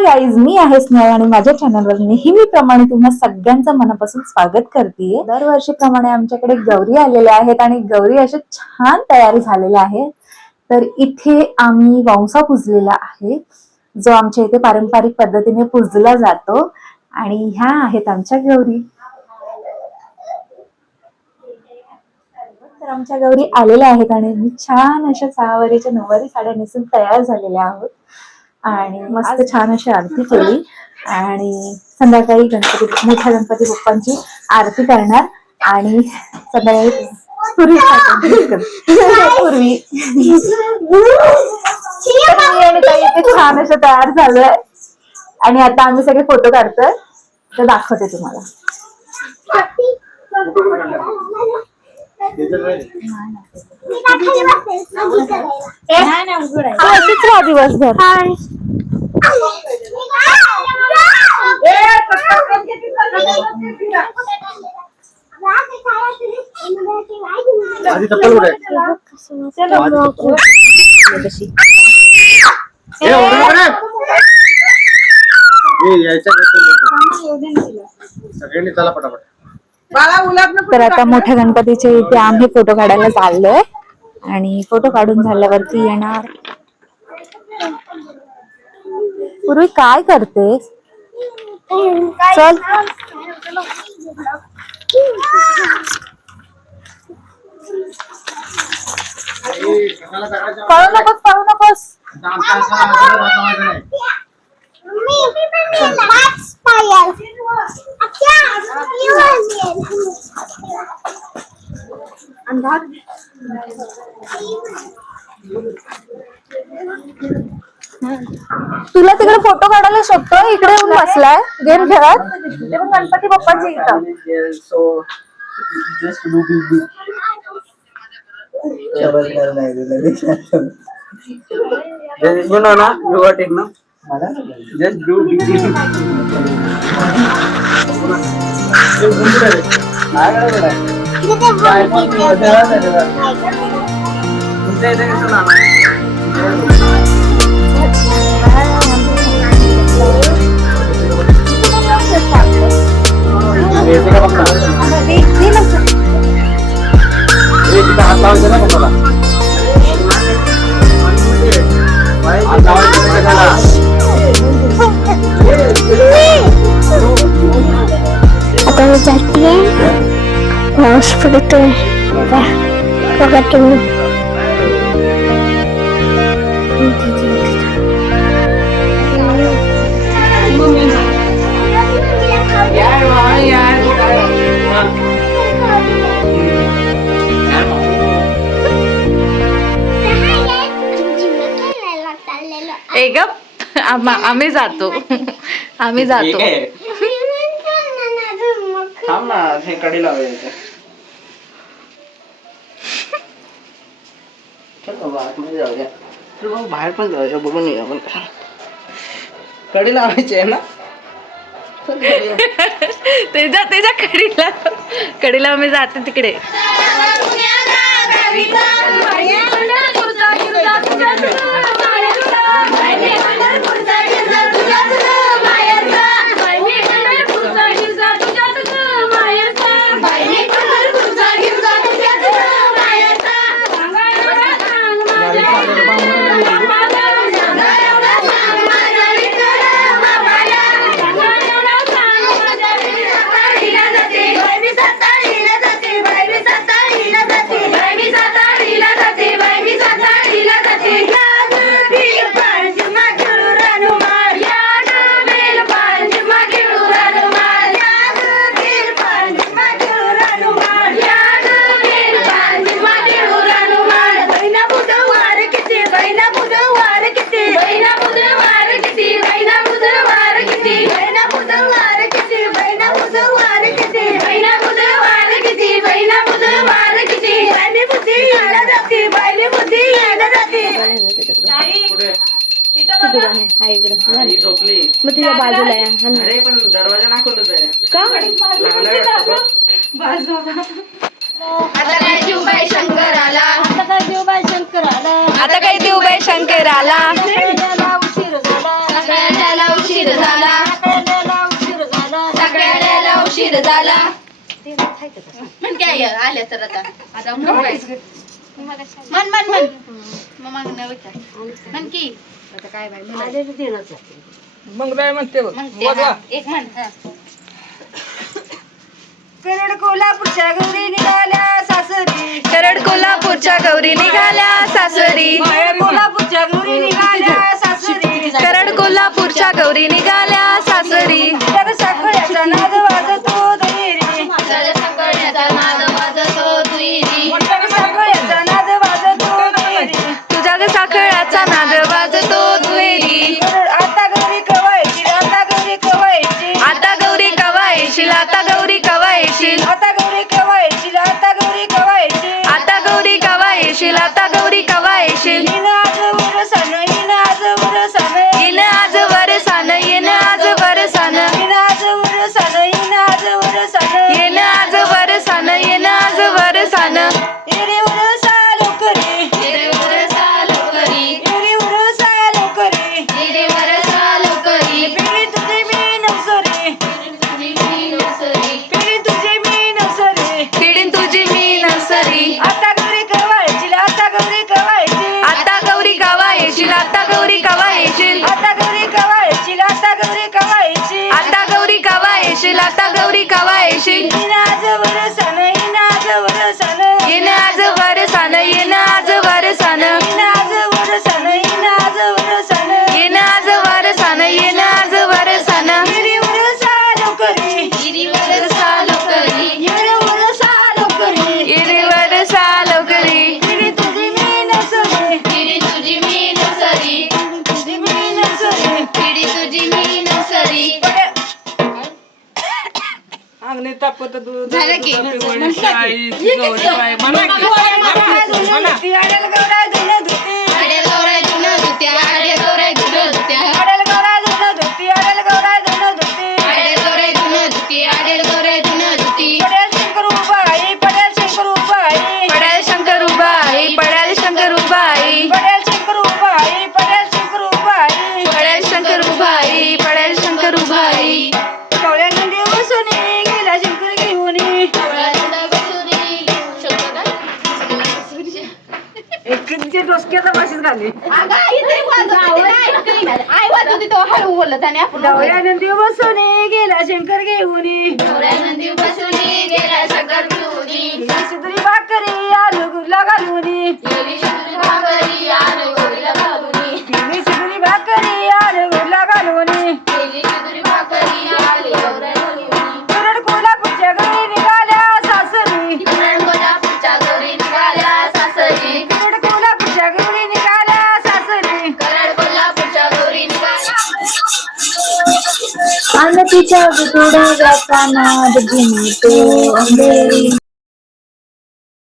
Hi guys, मी आहे स्नेहल आणि माझ्या चॅनलवर नेहमीप्रमाणे तुम्हा सगळ्यांचं मनापासून स्वागत करते। दरवर्षीप्रमाणे आमच्याकडे गौरी आलेल्या आहेत आणि गौरी अशा छान तयारी झालेल्या आहेत। तर इथे आम्ही वंसा पुजलेला आहे, जो आमच्या इथे पारंपरिक पद्धतीने पुजला जातो आणि ह्या आहेत आमच्या गौरी। तर आमच्या गौरी आलेल्या आहेत आणि मी छान अशा सहावारीच्या नऊवारी साड्या नेसून तयार झालेल्या आहोत आणि मस्त छान अशी आरती केली आणि संध्याकाळी मोठ्या गणपती बाप्पांची आरती करणार आणि संध्याकाळी पूर्वी आणि ताई इथे छान असं तयार झालोय आणि आता आम्ही सगळे फोटो काढतोय, तर दाखवते तुम्हाला। दिवसभर तर आता मोठ्या गणपतीचे इथे आम्ही फोटो काढायला चाललोय आणि फोटो काढून झाल्यावरती येणार। पूर्वी काय करतेस? चल पळू नकोस, पळू नकोस। तुला तिकडे फोटो काढायला शोधतो, इकडे येऊन बसलाय गेम खेळत। ते पण गणपती बाप्पाची इथं। You know na, you are taking now. Just do big. आता मैं जाती है हॉस्पिटल आम्ही जातो थांब ना, हे कडी लावायचं। चल बाबा आतमध्ये जाऊया, चल बाबा बाहेर पण जाऊया, बघून येऊया आपण। कडी लावायची आहे ना? त्याच्या कडीला आम्ही जाते तिकडे। मग तिच्या बाजूला आहे। अरे पण दरवाजा ना खोलत आहे का? आता काय देऊ बाई शंकराला, आता काय देऊ बाई शंकराला, आता काय देऊ बाई शंकराला, सगळ्याला उशीर झाला, सगळ्याला उशीर उशीर झाला सगळ्याला उशीर झाला म्हण काय आल्या तर आता म्हण म्हण म्हण मग न विचार म्हण की आता काय बाई मग बाय म्हणते बघ. म्हणते एक म्हण करड कोल्हापूरच्या गौरी निघाल्या सासरी करड कोल्हापूरच्या गौरी निघाल्या सासरी कोल्हापूरच्या गौरी निघाल्या सासरी करड कोल्हापूरच्या गौरी निघाल्या सासरी जग साखळ्याचा नाद वाजतो दुहेरी सगळ्याचा नाद वाजतो दुहेरी जग साखळ्याचा नाद वाजतो दुहेरी तुझ्या ग साखळ्याचा नाद वाजतो दुहेरी आता गौरी कवायची आता गौरी कवायची आता गौरी कवा येशील आता गौरी कवा येशील आता गौरी कवायची आता गौरी कवायची आता गौरी कवा येशील आता गौरी कवा येशील हिन आज वरसान हिन आज वरसान येणं आज वरसान येणं आज वरसान हिन आज वरसान हिन आज वरसान येणं आज वरसान येणं आज वरसान एरे वरसा लोकरी हिरवर साल करी एरे वरसा लोकरी हिरवर साल करी पिढी तुझी मी नवसरी पिढी तुझी मी नवसरी पिढीन तुझी मी नर्सरी आता गौरी कवायची आता गौरी कवायची आता गौरी कवा येशील आता गौरी कवा येशील आता गौरी कवायची आता गौरी कवायची आता गौरी कवा येशील आता गौरी कवा येशील हिन आज वरसान हिन आज वरसान येणं आज वरसान येणं आज वरसान हिन आज वरसान हिन आज वरसान येणं आज वरसान येणं आज वरसान एरे वरसा लोकरी हिरवर साल करी एरे वरसा लोकरी येणे वरसा लवकरी पिढी तुझी मी नवसरी पिढी तुझी मी नसरी तुझी मी नवसरी पिढी तुझी मी नसरी अंगणे तापत दूध झालं की? ती आडेल गौरा धुणं धुती आडे गौराय धुणं धुत्या आडे गौराय धुणं धुत्या आडेल गौरा धुणं धुती आडेल गौरा धुणं धुती आडे गौराय धुणं धुती आडे गौराय धुणं धुती पडेल शंकर उबाई पडेल शंकर उबाई पड्याल शंकर उबाई पड्याल शंकर उबाई पडेल शंकर उबाई पडेल शंकर उबाई पड्याल शंकर उबाई पड्याल शंकर उबाई कवळ्या नंदी बसुनी गेला शंकर घेऊन एक डोसक्याचा भाषेत घाली आई वाजवते तो हळू बोलत आणि आपण कवळ्या नंदी बसुनी गेला शंकर घेऊन नंदी बसून गेला सगळं घेऊन सिद्धरी भाकरी आलू गुला घालून भाकरी आलू गोरीला घालून सिद्धरी भाकरी आलू गुला घालून भाकरी आलू गोरीला घालून करड कोल्हापूरच्या गौरी निघाल्या सासरी कोल्हापूरच्या गौरी निघाल्या सासरी करड कोल्हापूरच्या गौरी निघाल्या सासरी कराड कोल्हापूरच्या गौरी निघाल्या आणि तिच्या थोड्या व्यापानात घुमतो अंधेरी